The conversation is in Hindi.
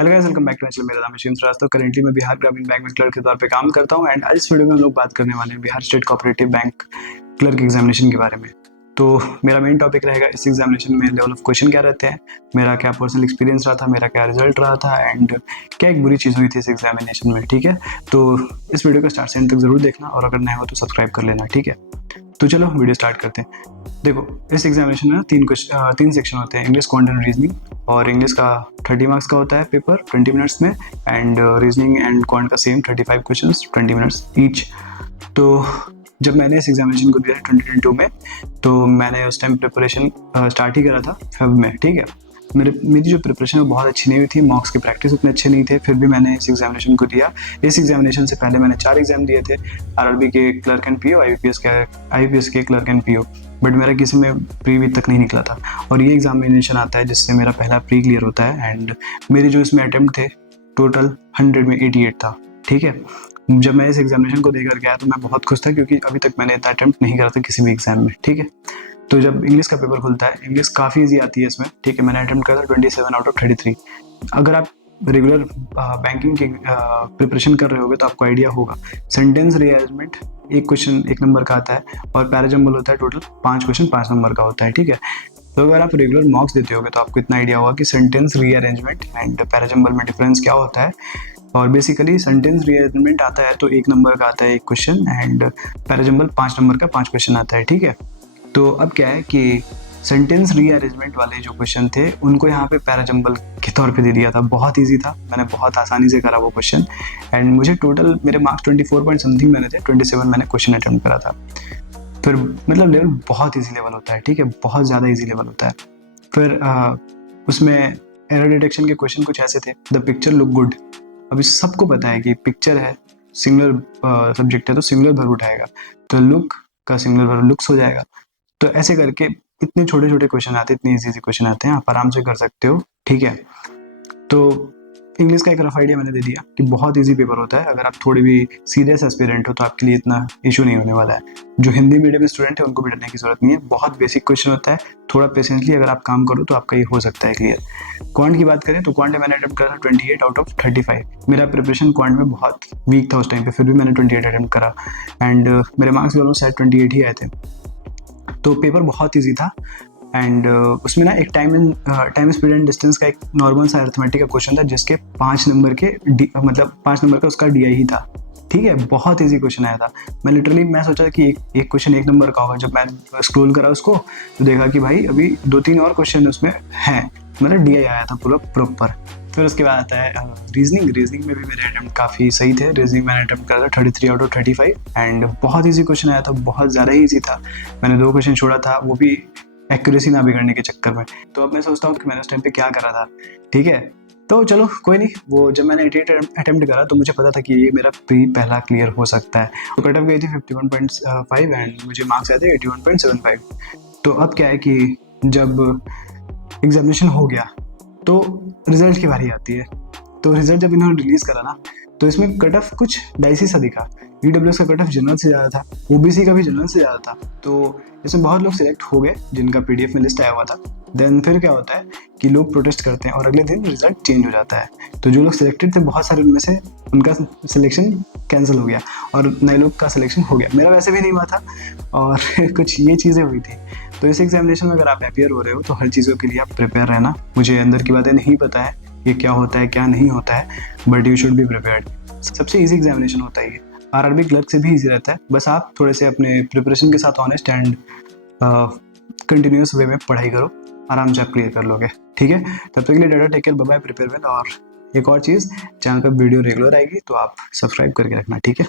Hello guys, welcome back to my channel. मेरा नाम है शिवम श्रीवास्तव। करेंटली मैं बिहार ग्रामीण बैंक में क्लर्क के तौर पे काम करता हूं एंड आज इस वीडियो में हम लोग बात करने वाले हैं Bihar state cooperative bank clerk examination के बारे में। तो मेरा मेन टॉपिक रहेगा इस एग्जामिनेशन में लेवल ऑफ क्वेश्चन क्या रहते हैं, मेरा क्या पर्सनल एक्सपीरियंस रहा था, मेरा क्या रिजल्ट रहा था एंड क्या एक बुरी चीज़ हुई थी इस एग्जामिनेशन में। ठीक है, तो इस वीडियो को स्टार्ट से एंड तक जरूर देखना और अगर नया हो तो सब्सक्राइब कर लेना। ठीक है, तो चलो वीडियो स्टार्ट करते हैं। देखो, इस एग्जामिनेशन में तीन सेक्शन होते हैं, इंग्लिश, क्वांट एंड रीजनिंग। और इंग्लिश का 30 मार्क्स का होता है पेपर 20 मिनट्स में एंड रीजनिंग एंड क्वांट का सेम 35 क्वेश्चंस 20 मिनट्स ईच। तो जब मैंने इस एग्जामिनेशन को दिया 2022 में, तो मैंने उस टाइम प्रिपरेशन स्टार्ट ही करा था फेब में। ठीक है, मेरी जो प्रिपरेशन है बहुत अच्छी नहीं हुई थी, मार्क्स के प्रैक्टिस उतने अच्छे नहीं थे, फिर भी मैंने इस एग्जामिनेशन को दिया। इस एग्जामिनेशन से पहले मैंने 4 एग्जाम दिए थे, आरआरबी के क्लर्क एंड पीओ, आईपीएस के क्लर्क एंड पीओ, बट मेरा किसी में प्री तक नहीं निकला था। और ये एग्जामिनेशन आता है जिससे मेरा पहला प्री क्लियर होता है एंड मेरे जो इसमें अटेम्प्ट थे टोटल 100 में 88 था। ठीक है, जब मैं इस एग्जामिनेशन को देकर गया तो मैं बहुत खुश था क्योंकि अभी तक मैंने इतना अटेम्प्ट नहीं करा था किसी भी एग्जाम में। ठीक है, तो जब इंग्लिश का पेपर खुलता है, इंग्लिश काफ़ी ईजी आती है इसमें। ठीक है, मैंने अटेम्प्ट करा था 27 आउट ऑफ 33। अगर आप रेगुलर बैंकिंग की प्रिपरेशन कर रहे होगे तो आपको आइडिया होगा, सेंटेंस रीअरेंजमेंट एक क्वेश्चन 1 नंबर का आता है और पैराजंबल होता है टोटल 5 क्वेश्चन 5 नंबर का होता है। ठीक है, तो अगर आप रेगुलर मॉक्स देते होगे तो आपको इतना आइडिया होगा कि सेंटेंस रीअरेंजमेंट एंड पैराजंबल में डिफरेंस क्या होता है। और बेसिकली सेंटेंस रीअरेंजमेंट आता है तो 1 नंबर का आता है 1 क्वेश्चन एंड पैराजंबल 5 नंबर का 5 क्वेश्चन आता है। ठीक है, तो अब क्या है कि सेंटेंस रीअरेंजमेंट वाले जो क्वेश्चन थे उनको यहाँ पे पैराजंबल के तौर पे दे दिया था। बहुत इजी था, मैंने बहुत आसानी से करा वो क्वेश्चन एंड मुझे टोटल मेरे मार्क्स 24 पॉइंट समथिंग मैंने थे, 27 मैंने क्वेश्चन अटेम्प्ट करा था। फिर मतलब लेवल बहुत इजी लेवल होता है। ठीक है, बहुत ज़्यादा इजी लेवल होता है। फिर उसमें एरर डिटेक्शन के क्वेश्चन कुछ ऐसे थे, द पिक्चर लुक गुड। अभी सबको पता है कि पिक्चर है, सिंगुलर सब्जेक्ट है तो सिंगुलर वर्ब उठाएगा, तो लुक का सिंगुलर वर्ब लुक्स हो जाएगा। तो ऐसे करके इतने छोटे छोटे क्वेश्चन आते हैं, इतने इजी क्वेश्चन आते हैं, आप आराम से कर सकते हो। ठीक है, तो इंग्लिश का एक रफ आइडिया मैंने दे दिया कि बहुत इजी पेपर होता है। अगर आप थोड़ी भी सीरियस एस्पिरेंट हो तो आपके लिए इतना इशू नहीं होने वाला है। जो हिंदी मीडियम स्टूडेंट है उनको भी डरने की जरूरत नहीं है, बहुत बेसिक क्वेश्चन होता है। थोड़ा पेशेंटली अगर आप काम करो तो आपका ये हो सकता है क्लियर। क्वांट की बात करें तो क्वांट में मैंने अटेम्प्ट करा था 28 आउट ऑफ 35। मेरा प्रिपरेशन क्वांट में बहुत वीक था उस टाइम पे, फिर भी मैंने 28 अटेम्प्ट करा एंड मेरे मार्क्स भी ऑलमोस्ट शायद 28 ही आए थे। तो पेपर बहुत ईजी था एंड उसमें ना एक टाइम स्पीड एंड डिस्टेंस का एक नॉर्मल सा अरिथमेटिक का क्वेश्चन था जिसके 5 नंबर के मतलब 5 नंबर का उसका DI ही था। ठीक है, बहुत इजी क्वेश्चन आया था। मैं सोचा कि एक क्वेश्चन 1 नंबर का होगा। जब मैं स्क्रॉल करा उसको तो देखा कि भाई अभी 2-3 और क्वेश्चन उसमें हैं, मतलब DI आया था पूरा प्रॉपर। फिर उसके बाद आता है रीजनिंग में भी मेरे अटेम्प्ट काफ़ी सही थे। रीजनिंग मैंने अटेम्प्ट करा था 33 आउट ऑफ 35 एंड बहुत ईजी क्वेश्चन आया था, बहुत ज़्यादा ही ईजी था। मैंने 2 क्वेश्चन छोड़ा था, वो भी एक्यूरेसी ना बिगड़ने के चक्कर में। तो अब मैं सोचता हूँ कि मैंने उस टाइम पे क्या करा था। ठीक है, तो चलो कोई नहीं, वो जब मैंने 88 अटेम्प्ट करा तो मुझे पता था कि ये मेरा प्री पहला क्लियर हो सकता है। तो कट ऑफ गई थी 51.5 एंड मुझे मार्क्स आए थे 81.75। तो अब क्या है कि जब एग्जामिनेशन हो गया तो रिजल्ट की बारी आती है। तो रिजल्ट जब इन्होंने रिलीज करा ना तो इसमें कट ऑफ कुछ डाइसी सा दिखा। EWS का कट ऑफ जनरल से ज़्यादा था, OBC का भी जनरल से ज़्यादा था। तो इसमें बहुत लोग सिलेक्ट हो गए जिनका PDF में लिस्ट आया हुआ था। देन फिर क्या होता है कि लोग प्रोटेस्ट करते हैं और अगले दिन रिजल्ट चेंज हो जाता है। तो जो लोग सिलेक्टेड थे बहुत सारे उनमें से उनका सिलेक्शन कैंसिल हो गया और नए लोग का सिलेक्शन हो गया। मेरा वैसे भी नहीं हुआ था और कुछ ये चीज़ें हुई थी। तो इस एग्जामिनेशन में अगर आप अपियर हो रहे हो तो हर चीज़ों के लिए आप प्रिपेयर रहना। मुझे अंदर की बातें नहीं पता है कि क्या होता है क्या नहीं होता है, but you should be prepared. सबसे इजी एग्जामिनेशन होता है ये, आरआरबी क्लर्क से भी इजी रहता है। बस आप थोड़े से अपने प्रिपरेशन के साथ ऑनेस्ट एंड कंटिन्यूस वे में पढ़ाई करो, आराम से आप क्लियर कर लोगे। ठीक है, तब तक के लिए data take care, bye bye, prepare well. और एक और चीज़, चैनल पर वीडियो रेगुलर आएगी तो आप सब्सक्राइब करके रखना। ठीक है।